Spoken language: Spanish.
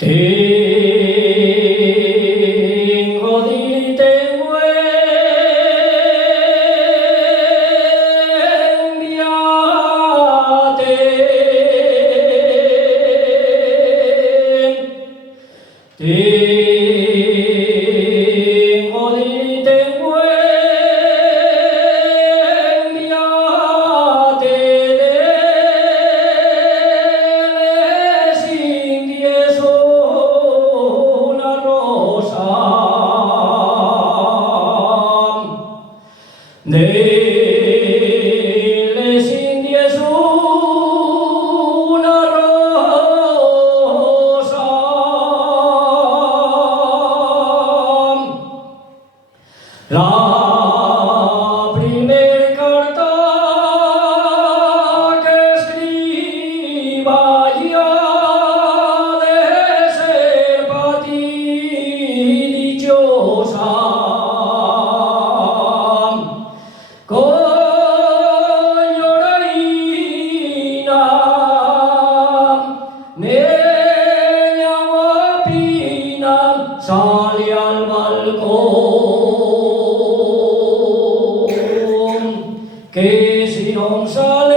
Tengo di te tengo di te de les indies una rosa, la primer carta que escriba ya de ser para ti dichosa. Coñoreina, niña guapina, sale al balcón, que si no sale